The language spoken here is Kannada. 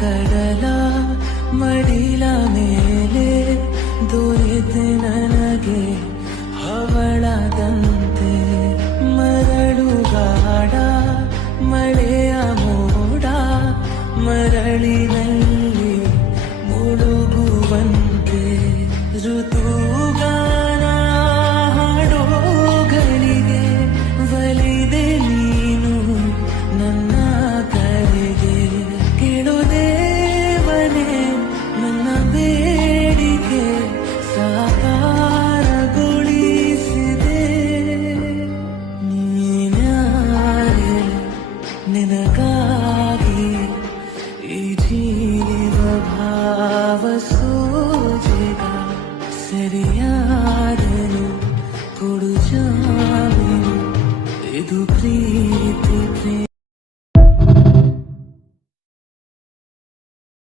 ಕಡಲ ಮಡಿಲ ಮೇಲೆ ದೊರೆತೆ ನನಗೆ ಹವಳದಂತೆ ಮರಳುಗಾಡ ಮಳೆಯ ಮೋಡ ಮರಳಿನಲ್ಲಿ ಮುಳುಗುವಂತೆ ಋತು